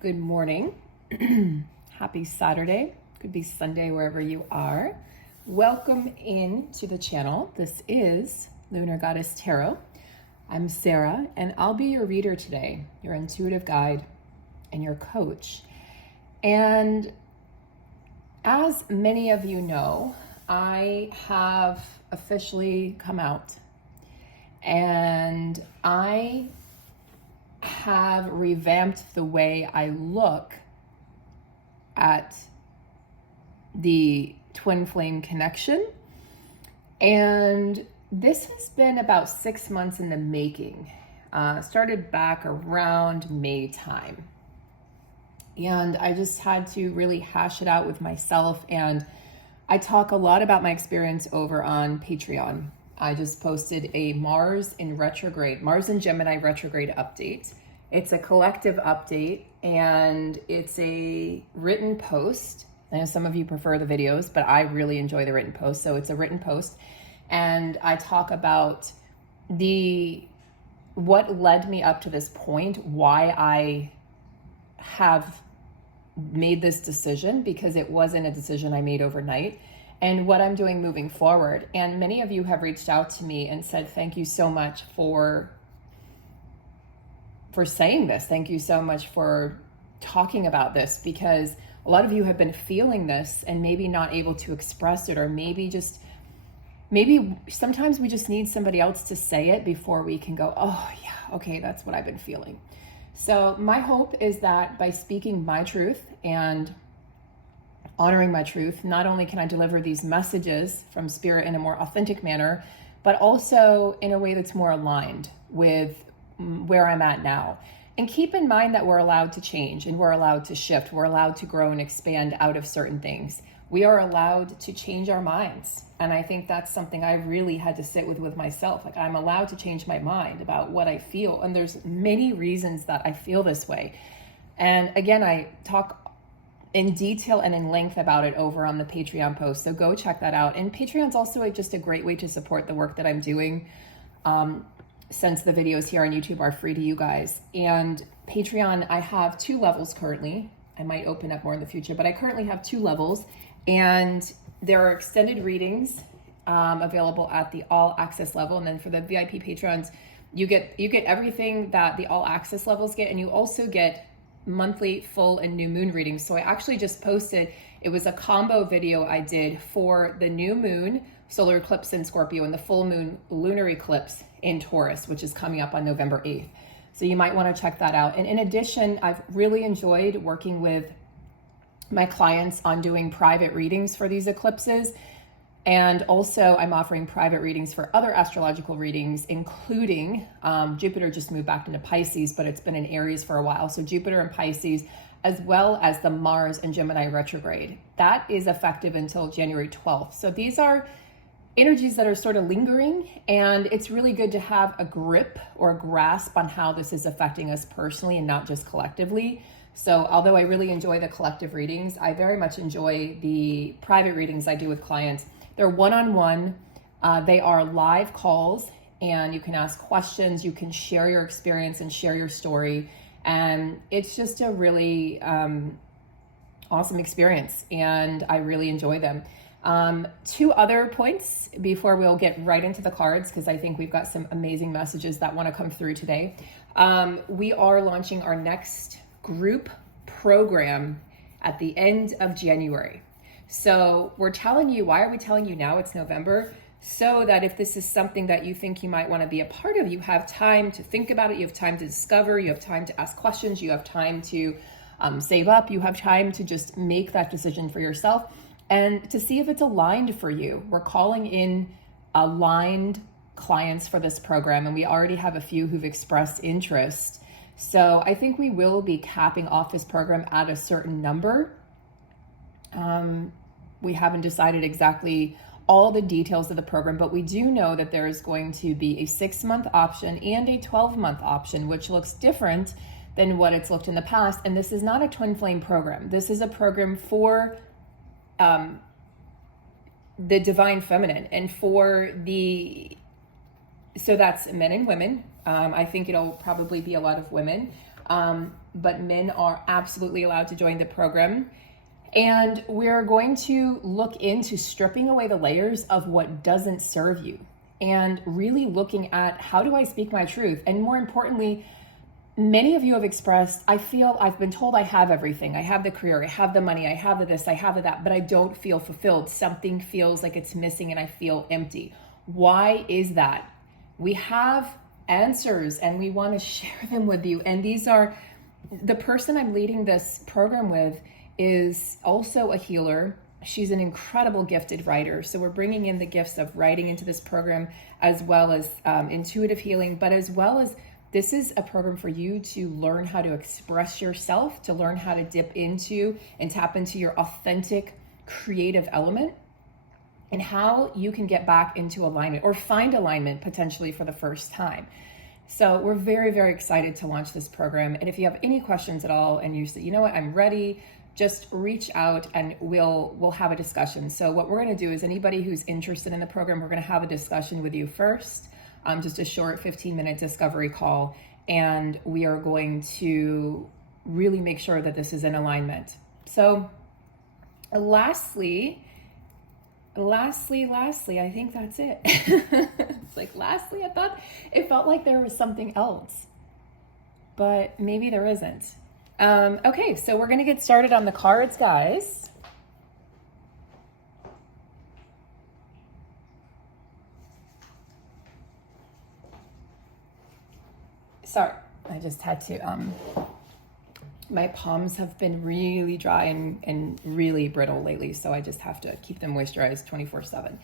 Good morning. Happy Saturday. Could be Sunday wherever you are. Welcome in to the channel. This is Lunar Goddess Tarot. I'm Sarah, and I'll be your reader today, your intuitive guide and your coach. And as many of you know, I have officially come out, and I have revamped the way I look at the twin flame connection. And this has been about 6 months in the making. Started back around May time. And I just had to really hash it out with myself. And I talk a lot about my experience over on Patreon. I just posted a Mars and Gemini retrograde update. It's a collective update, and it's a written post. I know some of you prefer the videos, but I really enjoy the written post. So it's a written post, and I talk about what led me up to this point, why I have made this decision, because it wasn't a decision I made overnight, and what I'm doing moving forward. And many of you have reached out to me and said, thank you so much for saying this. Thank you so much for talking about this, because a lot of you have been feeling this and maybe not able to express it, or maybe sometimes we just need somebody else to say it before we can go, oh yeah, okay, that's what I've been feeling. So my hope is that by speaking my truth and honoring my truth, not only can I deliver these messages from spirit in a more authentic manner, but also in a way that's more aligned with where I'm at now. And keep in mind that we're allowed to change, and we're allowed to shift. We're allowed to grow and expand out of certain things. We are allowed to change our minds. And I think that's something I really had to sit with myself. Like, I'm allowed to change my mind about what I feel. And there's many reasons that I feel this way. And again, I talk in detail and in length about it over on the Patreon post. So go check that out. And Patreon's also just a great way to support the work that I'm doing. Since the videos here on YouTube are free to you guys. And Patreon, I have 2 levels currently. I might open up more in the future, but I currently have 2 levels, and there are extended readings available at the all access level. And then for the VIP patrons, you get everything that the all access levels get, and you also get monthly full and new moon readings. So I actually just posted, it was a combo video I did for the new moon solar eclipse in Scorpio and the full moon lunar eclipse in Taurus, which is coming up on November 8th. So you might want to check that out. And in addition, I've really enjoyed working with my clients on doing private readings for these eclipses. And also I'm offering private readings for other astrological readings, including Jupiter just moved back into Pisces, but it's been in Aries for a while. So Jupiter and Pisces, as well as the Mars and Gemini retrograde. That is effective until January 12th. So these are energies that are sort of lingering, and it's really good to have a grip or a grasp on how this is affecting us personally and not just collectively. So although I really enjoy the collective readings, I very much enjoy the private readings I do with clients. They're one-on-one. They are live calls, and you can ask questions, you can share your experience and share your story. And it's just a really awesome experience, and I really enjoy them. 2 other points before we'll get right into the cards, because I think we've got some amazing messages that want to come through today. We are launching our next group program at the end of January. So we're telling you, why are we telling you now? It's November. So that if this is something that you think you might want to be a part of, you have time to think about it, you have time to discover, you have time to ask questions, you have time to save up, you have time to just make that decision for yourself and to see if it's aligned for you. We're calling in aligned clients for this program, and we already have a few who've expressed interest. So I think we will be capping off this program at a certain number. We haven't decided exactly all the details of the program, but we do know that there is going to be a 6-month option and a 12-month option, which looks different than what it's looked in the past. And this is not a twin flame program. This is a program for the divine feminine, and for so that's men and women. I think it'll probably be a lot of women. but men are absolutely allowed to join the program. And we're going to look into stripping away the layers of what doesn't serve you and really looking at how do I speak my truth? And more importantly, many of you have expressed, I feel I've been told I have everything. I have the career, I have the money, I have the this, I have the that, but I don't feel fulfilled. Something feels like it's missing and I feel empty. Why is that? We have answers and we want to share them with you. And these are, the person I'm leading this program with is also a healer. She's an incredible gifted writer. So we're bringing in the gifts of writing into this program, as well as intuitive healing, but as well as this is a program for you to learn how to express yourself, to learn how to dip into and tap into your authentic creative element, and how you can get back into alignment or find alignment potentially for the first time. So we're very, very excited to launch this program. And if you have any questions at all and you say, you know what, I'm ready, just reach out and we'll have a discussion. So what we're going to do is anybody who's interested in the program, we're going to have a discussion with you first, just a short 15-minute discovery call. And we are going to really make sure that this is in alignment. So lastly, I think that's it. It's like, lastly, I thought it felt like there was something else, but maybe there isn't. Okay, so we're going to get started on the cards, guys. Sorry, I just had to, my palms have been really dry and really brittle lately, so I just have to keep them moisturized 24/7.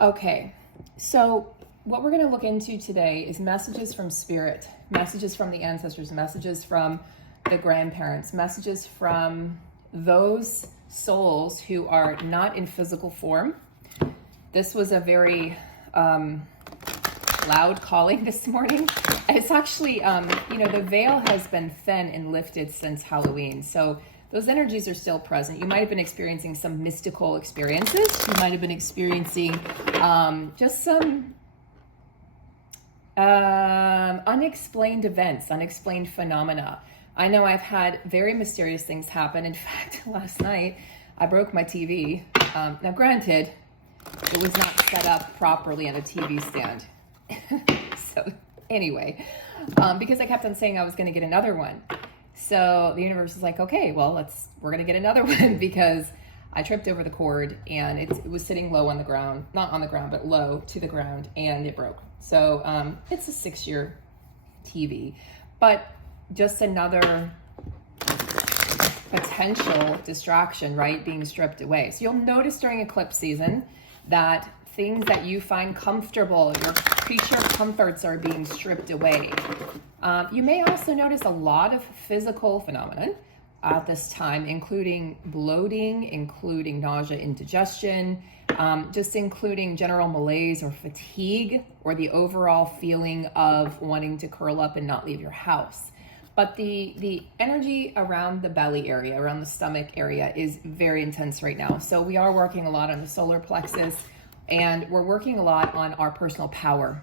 Okay, so what we're going to look into today is messages from spirit, messages from the ancestors, messages from the grandparents, messages from those souls who are not in physical form. This was a very loud calling this morning. It's actually, the veil has been thin and lifted since Halloween. So those energies are still present. You might have been experiencing some mystical experiences. You might have been experiencing just some unexplained events, unexplained phenomena. I know I've had very mysterious things happen. In fact, last night I broke my TV. Now granted, it was not set up properly on a TV stand. So anyway, because I kept on saying I was going to get another one. So the universe is like, okay, well, we're going to get another one because I tripped over the cord and it was sitting low on the ground, not on the ground, but low to the ground, and it broke. So it's a 6-year TV, but just another potential distraction, right? Being stripped away. So you'll notice during eclipse season that things that you find comfortable, your creature comforts are being stripped away. You may also notice a lot of physical phenomenon at this time, including bloating, including nausea, indigestion, just including general malaise or fatigue, or the overall feeling of wanting to curl up and not leave your house. But the energy around the belly area, around the stomach area, is very intense right now. So we are working a lot on the solar plexus, and we're working a lot on our personal power.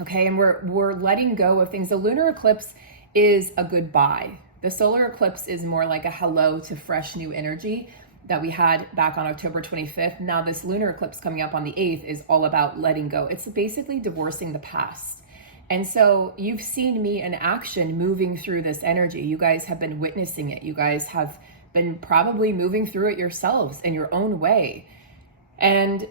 Okay, and we're letting go of things. The lunar eclipse is a goodbye. The solar eclipse is more like a hello to fresh new energy that we had back on October 25th. Now this lunar eclipse coming up on the 8th is all about letting go. It's basically divorcing the past. And so you've seen me in action moving through this energy. You guys have been witnessing it. You guys have been probably moving through it yourselves in your own way. And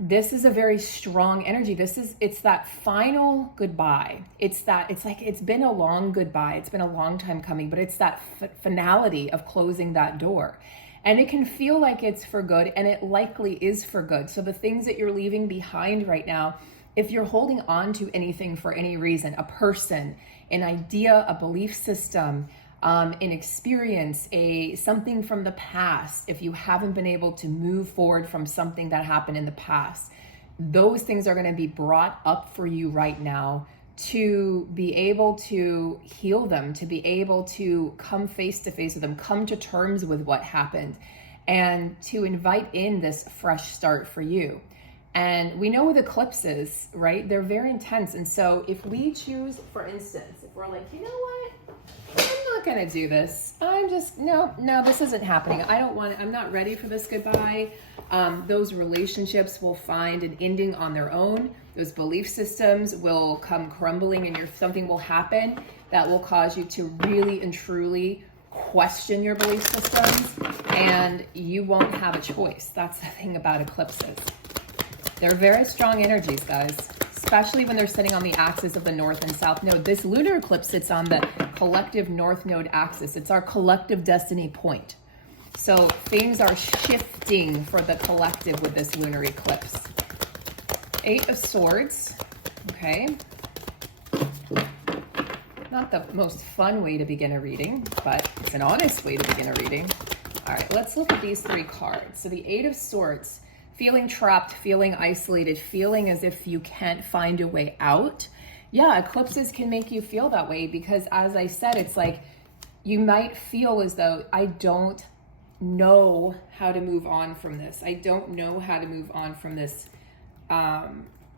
this is a very strong energy. It's that final goodbye. It's like, it's been a long goodbye. It's been a long time coming, but it's that finality of closing that door. And it can feel like it's for good, and it likely is for good. So the things that you're leaving behind right now, if you're holding on to anything for any reason, a person, an idea, a belief system, an experience, something from the past, if you haven't been able to move forward from something that happened in the past, those things are going to be brought up for you right now to be able to heal them, to be able to come face to face with them, come to terms with what happened, and to invite in this fresh start for you. And we know with eclipses, right, they're very intense. And so if we choose, for instance, if before, like, you know what? I'm not gonna do this. No, this isn't happening. I'm not ready for this goodbye. Those relationships will find an ending on their own. Those belief systems will come crumbling, and something will happen that will cause you to really and truly question your belief systems, and you won't have a choice. That's the thing about eclipses. They're very strong energies, guys, especially when they're sitting on the axis of the north and south node. This lunar eclipse sits on the collective north node axis. It's our collective destiny point. So things are shifting for the collective with this lunar eclipse. 8 of Swords, okay. Not the most fun way to begin a reading, but it's an honest way to begin a reading. All right, let's look at these 3 cards. So the 8 of Swords, feeling trapped, feeling isolated, feeling as if you can't find a way out. Yeah, eclipses can make you feel that way because, as I said, it's like you might feel as though I don't know how to move on from this. I don't know how to move on from this,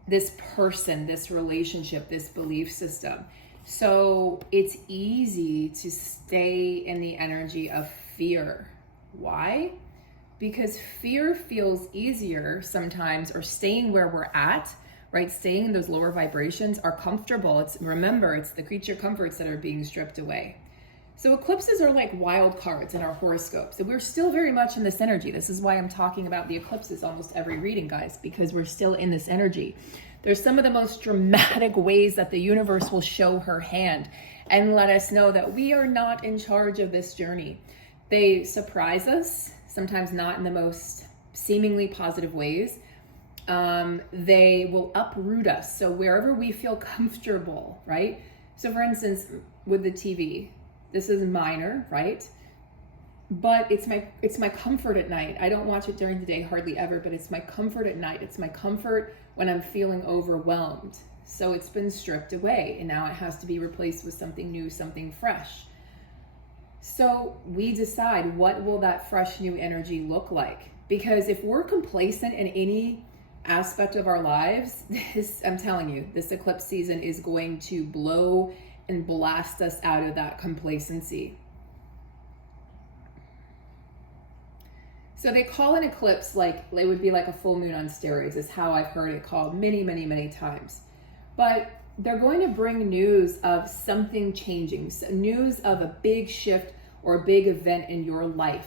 this person, this relationship, this belief system. So it's easy to stay in the energy of fear. Why? Because fear feels easier sometimes, or staying where we're at, right? Staying in those lower vibrations are comfortable. Remember, it's the creature comforts that are being stripped away. So eclipses are like wild cards in our horoscopes. And we're still very much in this energy. This is why I'm talking about the eclipses almost every reading, guys, because we're still in this energy. There's some of the most dramatic ways that the universe will show her hand and let us know that we are not in charge of this journey. They surprise us, sometimes not in the most seemingly positive ways. They will uproot us. So wherever we feel comfortable, right? So for instance, with the TV, this is minor, right? But it's my comfort at night. I don't watch it during the day hardly ever, but it's my comfort at night. It's my comfort when I'm feeling overwhelmed. So it's been stripped away, and now it has to be replaced with something new, something fresh. So we decide, what will that fresh new energy look like? Because if we're complacent in any aspect of our lives, I'm telling you, this eclipse season is going to blow and blast us out of that complacency. So they call an eclipse like, it would be like a full moon on steroids, is how I've heard it called many, many, many times. But they're going to bring news of something changing, news of a big shift or a big event in your life.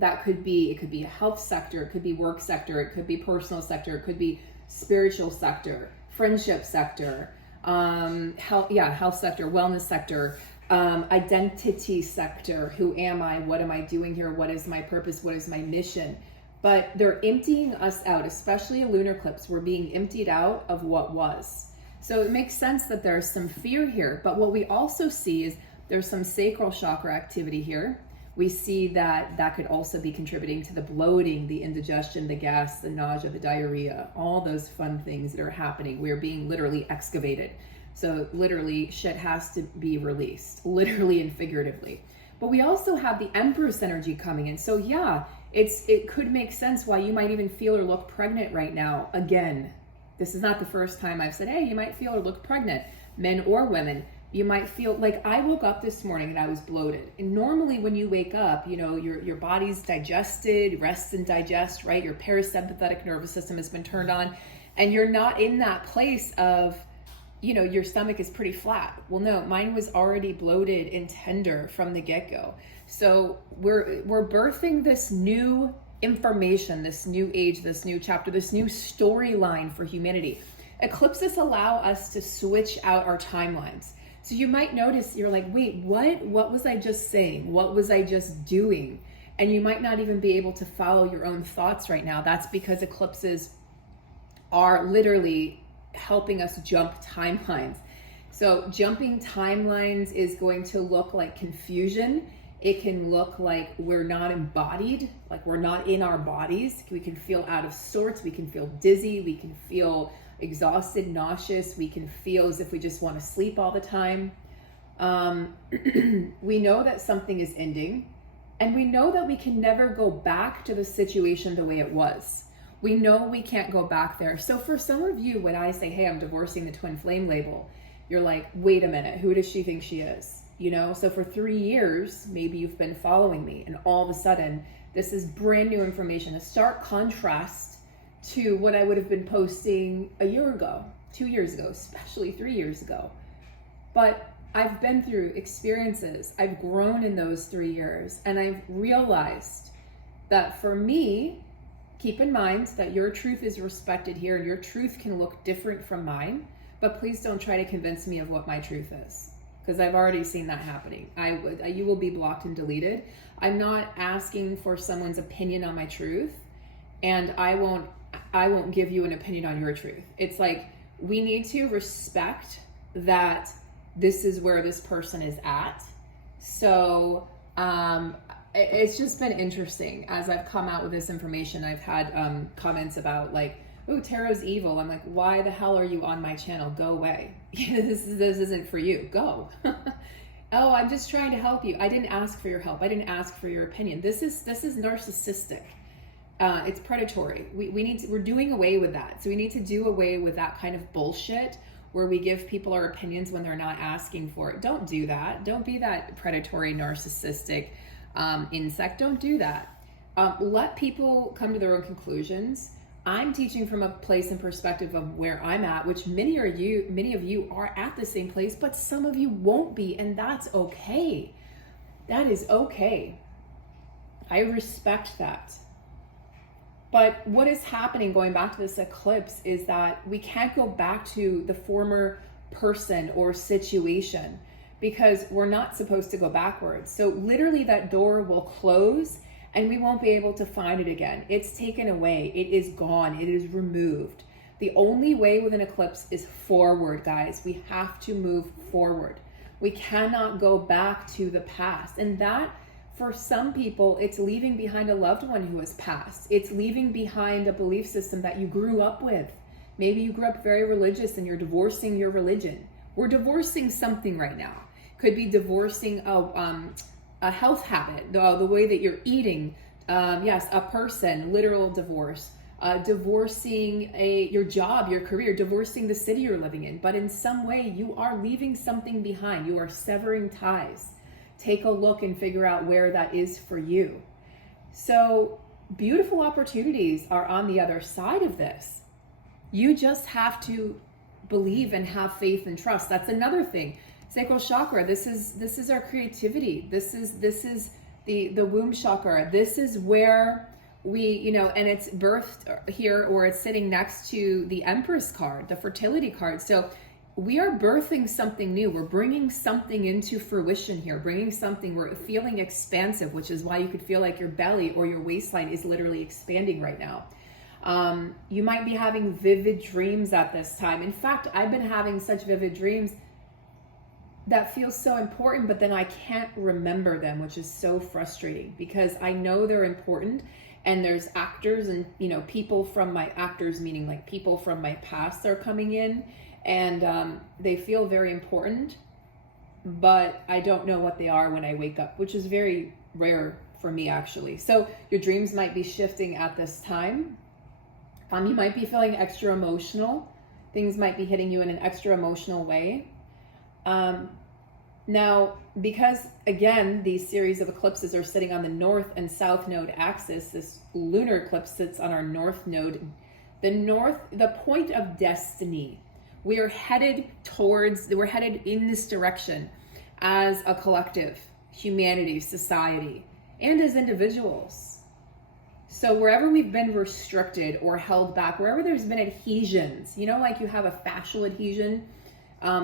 It could be a health sector, it could be work sector, it could be personal sector, it could be spiritual sector, friendship sector, health sector, wellness sector, identity sector. Who am I? What am I doing here? What is my purpose? What is my mission? But they're emptying us out, especially a lunar eclipse. We're being emptied out of what was. So it makes sense that there's some fear here. But what we also see is there's some sacral chakra activity here. We see that could also be contributing to the bloating, the indigestion, the gas, the nausea, the diarrhea, all those fun things that are happening. We're being literally excavated. So literally shit has to be released, literally and figuratively. But we also have the Empress energy coming in. So yeah, it could make sense why you might even feel or look pregnant right now. Again, this is not the first time I've said, hey, you might feel or look pregnant, men or women. You might feel like, I woke up this morning and I was bloated. And normally when you wake up, you know, your body's digested, rest and digest, right? Your parasympathetic nervous system has been turned on, and you're not in that place of, you know, your stomach is pretty flat. Well, no, mine was already bloated and tender from the get-go. So we're birthing this new information, this new age, this new chapter, this new storyline for humanity. Eclipses allow us to switch out our timelines. So you might notice, you're like, wait, what was I just saying? What was I just doing? And you might not even be able to follow your own thoughts right now. That's because eclipses are literally helping us jump timelines. So jumping timelines is going to look like confusion. It can look like we're not embodied, like we're not in our bodies. We can feel out of sorts. We can feel dizzy. We can feel exhausted, nauseous. We can feel as if we just want to sleep all the time. We know that something is ending, and we know that we can never go back to the situation the way it was. We know we can't go back there. So for some of you, when I say, hey, I'm divorcing the twin flame label, you're like, wait a minute, who does she think she is? You know, so for 3 years, maybe you've been following me, and all of a sudden, this is brand new information, a stark contrast to what I would have been posting a year ago, 2 years ago, especially 3 years ago. But I've been through experiences, I've grown in those 3 years, and I've realized that for me, keep in mind that your truth is respected here, and your truth can look different from mine, but please don't try to convince me of what my truth is, because I've already seen that happening. You will be blocked and deleted. I'm not asking for someone's opinion on my truth, and I won't give you an opinion on your truth. It's like, we need to respect that this is where this person is at. So it's just been interesting as I've come out with this information. I've had comments about like, oh, tarot's evil. I'm like, why the hell are you on my channel? Go away. This isn't for you. Go. Oh, I'm just trying to help you. I didn't ask for your help. I didn't ask for your opinion. This is narcissistic. It's predatory. We're doing away with that. So we need to do away with that kind of bullshit where we give people our opinions when they're not asking for it. Don't do that. Don't be that predatory, narcissistic insect. Don't do that. Let people come to their own conclusions. I'm teaching from a place and perspective of where I'm at, which many of you are at the same place, but some of you won't be, and that's okay. That is okay. I respect that. But what is happening, going back to this eclipse, is that we can't go back to the former person or situation because we're not supposed to go backwards. So literally that door will close and we won't be able to find it again. It's taken away. It is gone. It is removed. The only way with an eclipse is forward, guys. We have to move forward. We cannot go back to the past. And that, for some people, it's leaving behind a loved one who has passed. It's leaving behind a belief system that you grew up with. Maybe you grew up very religious and you're divorcing your religion. We're divorcing something right now. Could be divorcing a health habit, the way that you're eating. Yes, a person, literal divorce. Divorcing your job, your career, divorcing the city you're living in. But in some way, you are leaving something behind. You are severing ties. Take a look and figure out where that is for you. So beautiful opportunities are on the other side of this. You just have to believe and have faith and trust. That's another thing. Sacral chakra, this is our creativity. This is the womb chakra. This is where we, and it's birthed here, or it's sitting next to the Empress card, the fertility card. So we are birthing something new. We're bringing something into fruition here, we're feeling expansive, which is why you could feel like your belly or your waistline is literally expanding right now. You might be having vivid dreams at this time. In fact, I've been having such vivid dreams that feel so important, but then I can't remember them, which is so frustrating because I know they're important. And there's actors and, people from my actors, meaning like people from my past are coming in. And they feel very important, but I don't know what they are when I wake up, which is very rare for me, actually. So your dreams might be shifting at this time. You might be feeling extra emotional. Things might be hitting you in an extra emotional way. Now, because again, these series of eclipses are sitting on the north and south node axis, this lunar eclipse sits on our north node. The point of destiny. We're headed in this direction as a collective, humanity, society, and as individuals. So wherever we've been restricted or held back, wherever there's been adhesions, like you have a fascial adhesion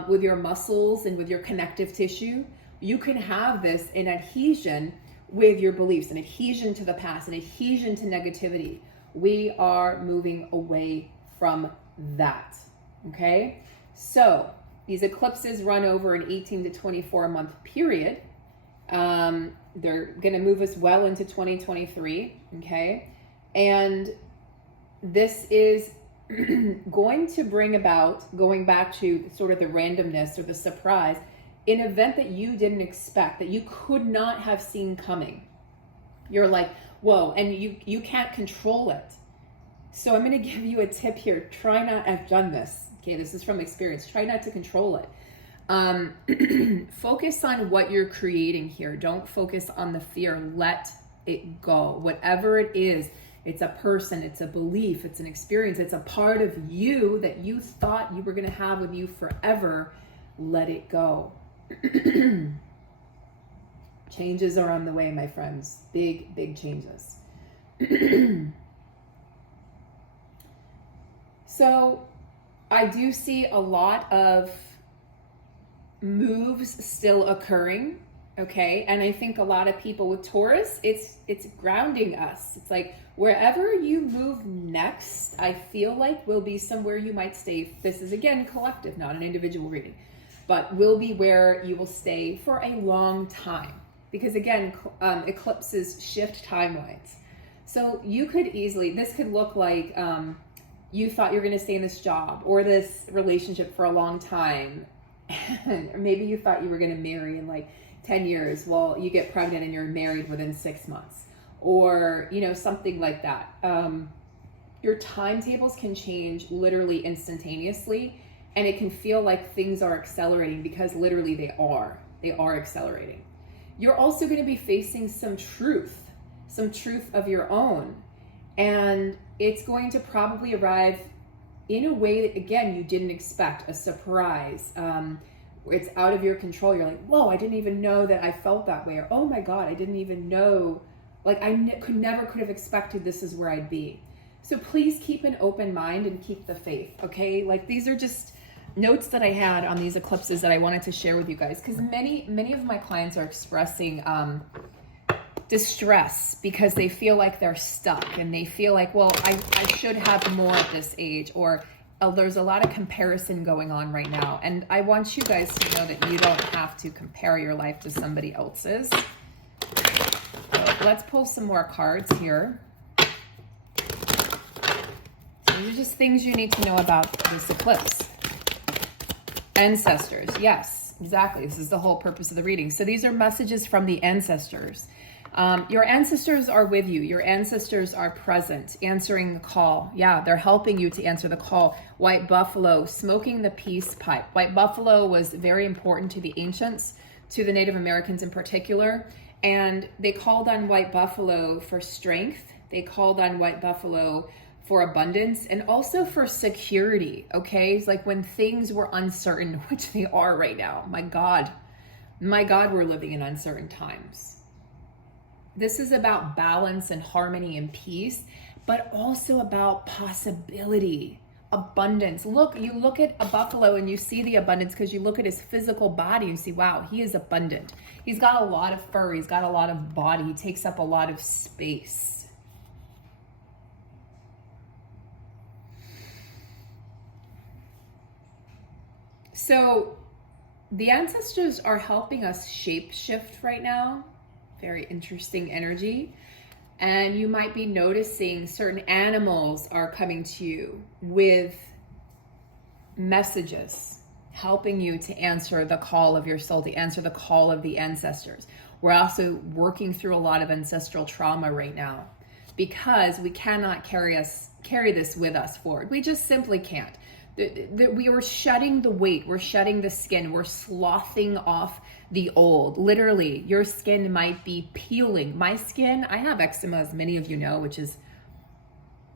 with your muscles and with your connective tissue, you can have this, an adhesion with your beliefs, an adhesion to the past, an adhesion to negativity. We are moving away from that. Okay, so these eclipses run over an 18 to 24 month period. They're going to move us well into 2023. Okay, and this is going to bring about, going back to sort of the randomness or the surprise, an event that you didn't expect, that you could not have seen coming. You're like, whoa, and you can't control it. So I'm going to give you a tip here. Try not, I've done this. Okay, this is from experience. Try not to control it. Focus on what you're creating here. Don't focus on the fear. Let it go. Whatever it is, it's a person, it's a belief, it's an experience, it's a part of you that you thought you were going to have with you forever. Let it go. Changes are on the way, my friends. Big, big changes. So I do see a lot of moves still occurring, okay? And I think a lot of people with Taurus, it's grounding us. It's like wherever you move next, I feel like will be somewhere you might stay. This is again collective, not an individual reading, but will be where you will stay for a long time. Because again, eclipses shift timelines. So you could easily, this could look like you thought you were going to stay in this job or this relationship for a long time. Or maybe you thought you were going to marry in like 10 years. Well, you get pregnant and you're married within 6 months. Or, you know, something like that. Your timetables can change literally instantaneously. And it can feel like things are accelerating because literally they are. They are accelerating. You're also going to be facing some truth of your own. And it's going to probably arrive in a way that, again, you didn't expect, a surprise. It's out of your control. You're like, whoa, I didn't even know that I felt that way. Or, oh my God, I didn't even know. Like could have expected this is where I'd be. So please keep an open mind and keep the faith, okay? Like these are just notes that I had on these eclipses that I wanted to share with you guys, because many of my clients are expressing distress because they feel like they're stuck and they feel like, well, I should have more at this age, or there's a lot of comparison going on right now. And I want you guys to know that you don't have to compare your life to somebody else's. So let's pull some more cards here. These are just things you need to know about this eclipse. Ancestors, yes, exactly. This is the whole purpose of the reading. So these are messages from the ancestors. Your ancestors are with you. Your ancestors are present, answering the call. Yeah, they're helping you to answer the call. White buffalo, smoking the peace pipe. White buffalo was very important to the ancients, to the Native Americans in particular. And they called on white buffalo for strength. They called on white buffalo for abundance and also for security, okay? It's like when things were uncertain, which they are right now. My God, we're living in uncertain times. This is about balance and harmony and peace, but also about possibility, abundance. You look at a buffalo and you see the abundance because you look at his physical body and see, wow, he is abundant. He's got a lot of fur. He's got a lot of body. He takes up a lot of space. So the ancestors are helping us shape shift right now. Very interesting energy. And you might be noticing certain animals are coming to you with messages, helping you to answer the call of your soul, to answer the call of the ancestors. We're also working through a lot of ancestral trauma right now because we cannot carry this with us forward. We just simply can't. We are shedding the weight, we're shedding the skin, we're sloughing off the old. Literally, your skin might be peeling. My skin, I have eczema, as many of you know, which is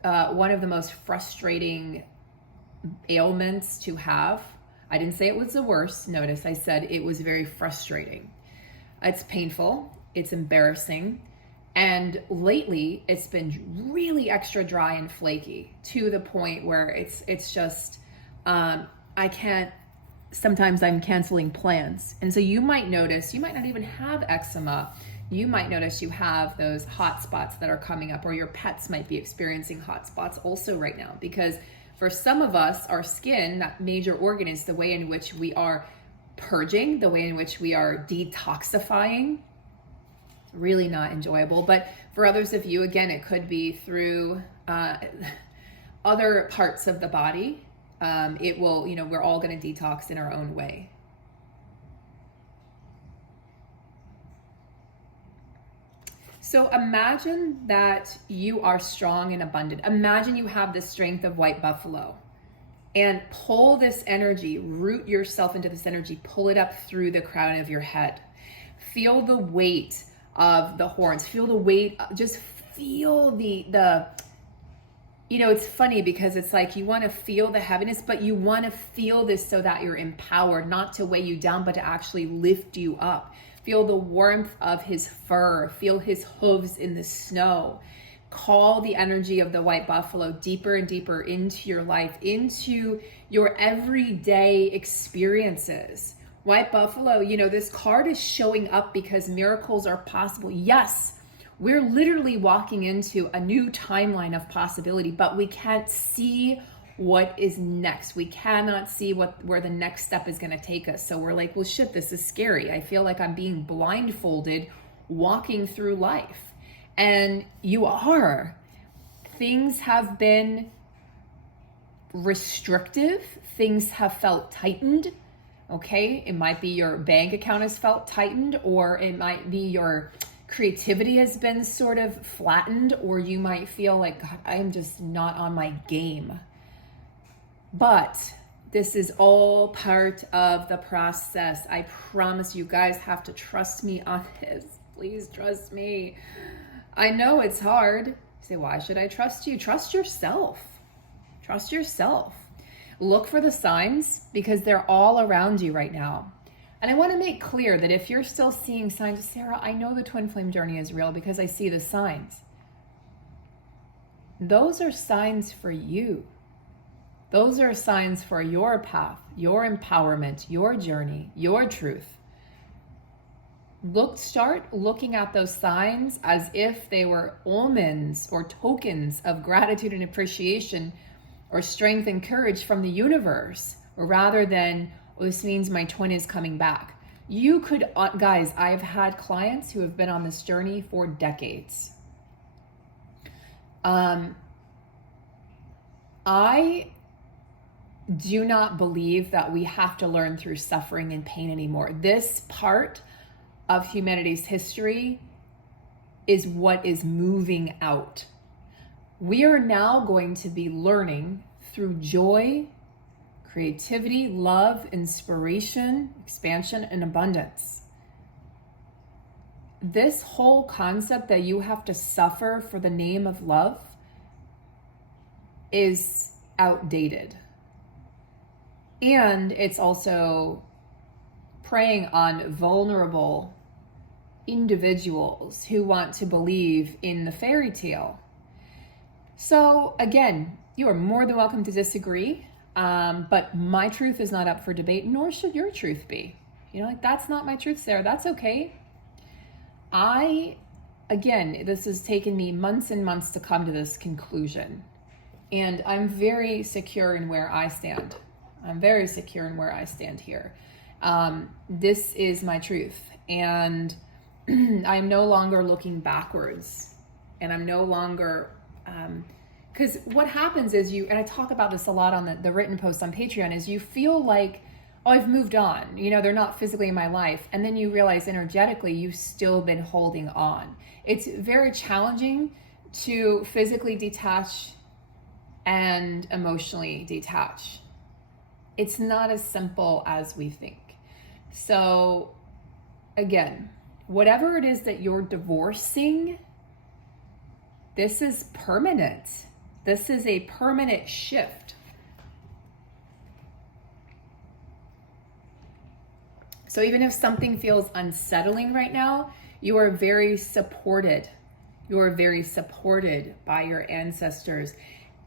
one of the most frustrating ailments to have. I didn't say it was the worst. Notice I said it was very frustrating. It's painful, it's embarrassing, and lately it's been really extra dry and flaky to the point where it's just sometimes I'm canceling plans. And so you might notice, you might not even have eczema. You might notice you have those hot spots that are coming up, or your pets might be experiencing hot spots also right now. Because for some of us, our skin, that major organ, is the way in which we are purging, the way in which we are detoxifying. Really not enjoyable. But for others of you, again, it could be through other parts of the body. It will, we're all going to detox in our own way. So imagine that you are strong and abundant. Imagine you have the strength of white buffalo. and pull this energy, root yourself into this energy, pull it up through the crown of your head. Feel the weight of the horns, feel the weight, just feel the you know, it's funny because it's like you want to feel the heaviness, but you want to feel this so that you're empowered, not to weigh you down, but to actually lift you up. Feel the warmth of his fur, feel his hooves in the snow. Call the energy of the white buffalo deeper and deeper into your life, into your everyday experiences. White buffalo, you know, this card is showing up because miracles are possible. Yes, we're literally walking into a new timeline of possibility, but we can't see what is next. We cannot see where the next step is going to take us. So we're like, well, shit, this is scary. I feel like I'm being blindfolded walking through life. And you are. Things have been restrictive. Things have felt tightened. Okay, it might be your bank account has felt tightened, or it might be your creativity has been sort of flattened, or you might feel like, God, I am just not on my game. But this is all part of the process. I promise you guys have to trust me on this. Please trust me. I know it's hard. You say, why should I trust you? Trust yourself. Trust yourself. Look for the signs because they're all around you right now. And I want to make clear that if you're still seeing signs, Sarah, I know the twin flame journey is real because I see the signs. Those are signs for you. Those are signs for your path, your empowerment, your journey, your truth. Start looking at those signs as if they were omens or tokens of gratitude and appreciation or strength and courage from the universe, rather than, oh, this means my twin is coming back. You could, guys, I've had clients who have been on this journey for decades. I do not believe that we have to learn through suffering and pain anymore. This part of humanity's history is what is moving out. We are now going to be learning through joy, creativity, love, inspiration, expansion, and abundance. This whole concept that you have to suffer for the name of love is outdated. And it's also preying on vulnerable individuals who want to believe in the fairy tale. So again, you are more than welcome to disagree, but my truth is not up for debate, nor should your truth be. You know, like, that's not my truth, Sarah. That's okay. Again, this has taken me months and months to come to this conclusion, and I'm very secure in where I stand. I'm very secure in where I stand here. This is my truth, and I'm no longer looking backwards, and I'm no longer, because what happens is and I talk about this a lot on the written post on Patreon, is you feel like, oh, I've moved on, you know, they're not physically in my life. And then you realize energetically, you've still been holding on. It's very challenging to physically detach and emotionally detach. It's not as simple as we think. So again, whatever it is that you're divorcing, this is permanent. This is a permanent shift. So even if something feels unsettling right now, you are very supported. You are very supported by your ancestors.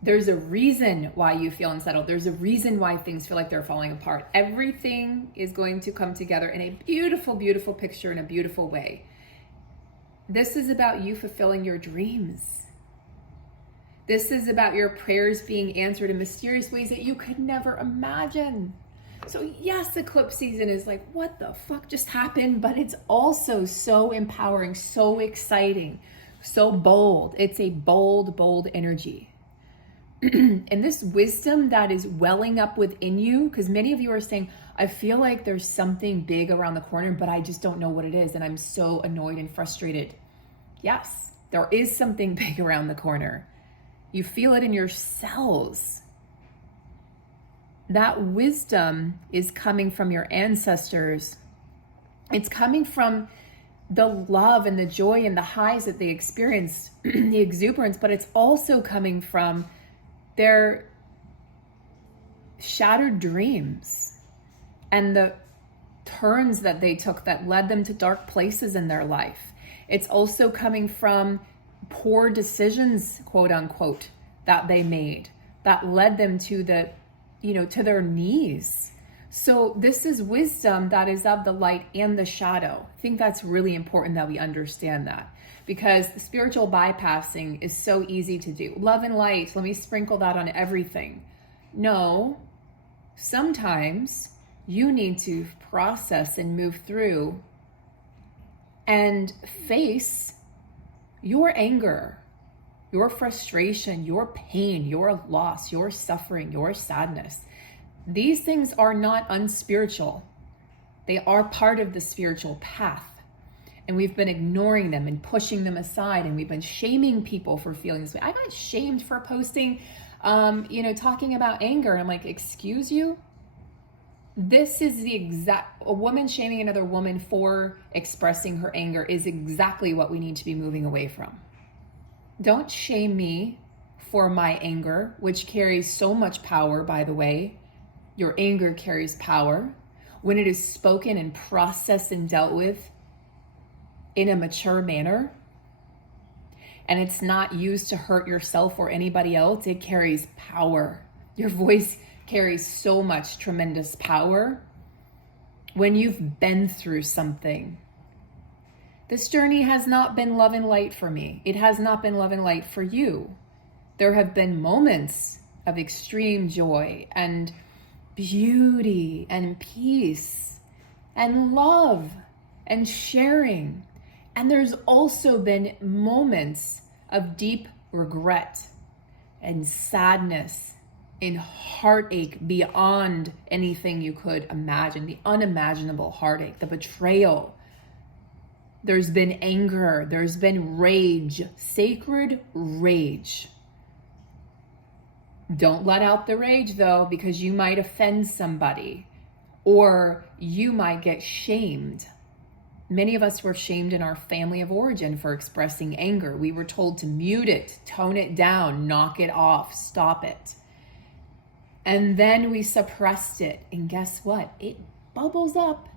There's a reason why you feel unsettled. There's a reason why things feel like they're falling apart. Everything is going to come together in a beautiful, beautiful picture in a beautiful way. This is about you fulfilling your dreams. This is about your prayers being answered in mysterious ways that you could never imagine. So yes, eclipse season is like, what the fuck just happened? But it's also so empowering, so exciting, so bold. It's a bold, bold energy. And this wisdom that is welling up within you, because many of you are saying, I feel like there's something big around the corner, but I just don't know what it is. And I'm so annoyed and frustrated. Yes, there is something big around the corner. You feel it in your cells. that wisdom is coming from your ancestors. It's coming from the love and the joy and the highs that they experienced, the exuberance, but it's also coming from their shattered dreams and the turns that they took that led them to dark places in their life. It's also coming from poor decisions, quote unquote, that they made that led them to to their knees. So this is wisdom that is of the light and the shadow. I think that's really important that we understand that, because spiritual bypassing is so easy to do. Love and light, let me sprinkle that on everything. No, sometimes you need to process and move through and face your anger, your frustration, your pain, your loss, your suffering, your sadness. These things are not unspiritual. They are part of the spiritual path. And we've been ignoring them and pushing them aside, and we've been shaming people for feeling this way. I got shamed for posting, talking about anger. And I'm like, excuse you? This is a woman shaming another woman for expressing her anger is exactly what we need to be moving away from. Don't shame me for my anger, which carries so much power, by the way. Your anger carries power when it is spoken and processed and dealt with in a mature manner, and it's not used to hurt yourself or anybody else. It carries power. Your voice carries so much tremendous power when you've been through something. This journey has not been love and light for me. It has not been love and light for you. There have been moments of extreme joy and beauty and peace and love and sharing. And there's also been moments of deep regret and sadness and heartache beyond anything you could imagine, the unimaginable heartache, the betrayal. There's been anger, there's been rage, sacred rage. Don't let out the rage though, because you might offend somebody or you might get shamed. Many of us were shamed in our family of origin for expressing anger. We were told to mute it, tone it down, knock it off, stop it. And then we suppressed it. And guess what? It bubbles up,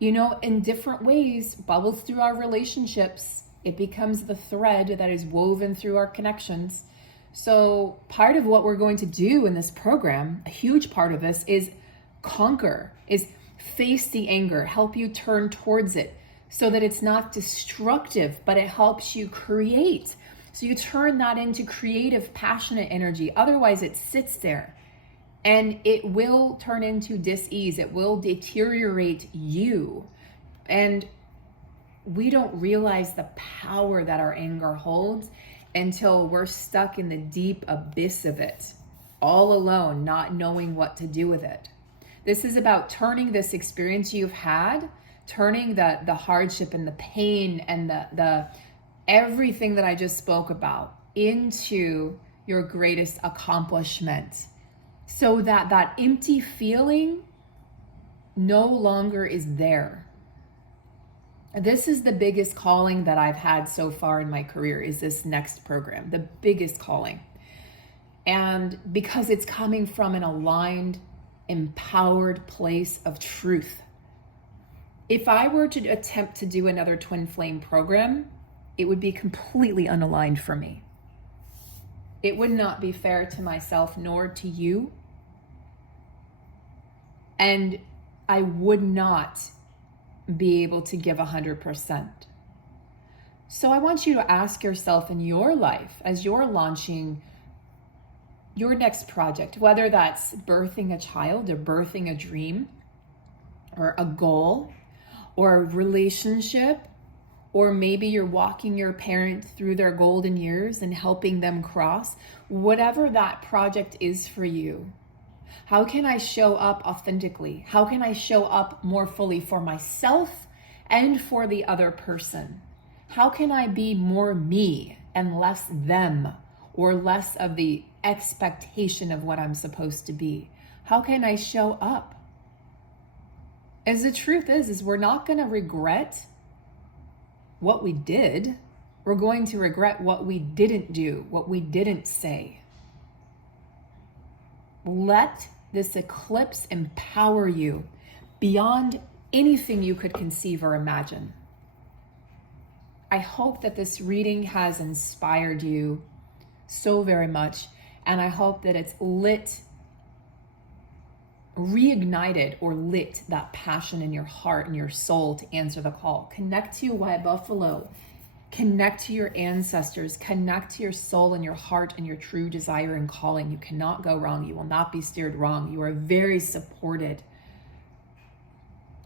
in different ways, bubbles through our relationships. It becomes the thread that is woven through our connections. So part of what we're going to do in this program, a huge part of this, is conquer, is face the anger, help you turn towards it so that it's not destructive, but it helps you create. So you turn that into creative, passionate energy. Otherwise it sits there and it will turn into dis-ease. It will deteriorate you. And we don't realize the power that our anger holds until we're stuck in the deep abyss of it, all alone, not knowing what to do with it. This is about turning this experience you've had, turning the hardship and the pain and the everything that I just spoke about into your greatest accomplishment, so that that empty feeling no longer is there. This is the biggest calling that I've had so far in my career, is this next program, the biggest calling. And because it's coming from an aligned, empowered place of truth. If I were to attempt to do another twin flame program, it would be completely unaligned for me. It would not be fair to myself nor to you. And I would not be able to give 100%. So I want you to ask yourself in your life, as you're launching your next project, whether that's birthing a child or birthing a dream or a goal or a relationship, or maybe you're walking your parent through their golden years and helping them cross, whatever that project is for you. How can I show up authentically? How can I show up more fully for myself and for the other person? How can I be more me and less them, or less of the expectation of what I'm supposed to be? How can I show up? As the truth is we're not going to regret what we did. We're going to regret what we didn't do, what we didn't say. Let this eclipse empower you beyond anything you could conceive or imagine. I hope that this reading has inspired you so very much, and I hope that it's reignited or lit that passion in your heart and your soul to answer the call. Connect to your white buffalo. Connect to your ancestors. Connect to your soul and your heart and your true desire and calling. You cannot go wrong. You will not be steered wrong. You are very supported.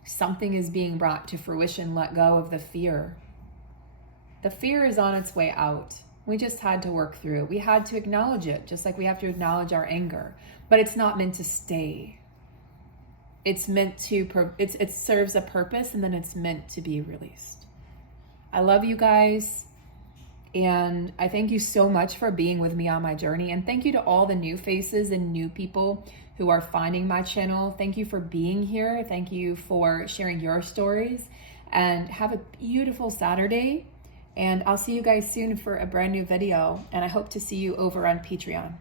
Something is being brought to fruition. Let go of the fear. The fear is on its way out. We just had to work through it. We had to acknowledge it, just like we have to acknowledge our anger. But it's not meant to stay. It's meant to, it serves a purpose, and then it's meant to be released. I love you guys. And I thank you so much for being with me on my journey. And thank you to all the new faces and new people who are finding my channel. Thank you for being here. Thank you for sharing your stories. And have a beautiful Saturday. And I'll see you guys soon for a brand new video. And I hope to see you over on Patreon.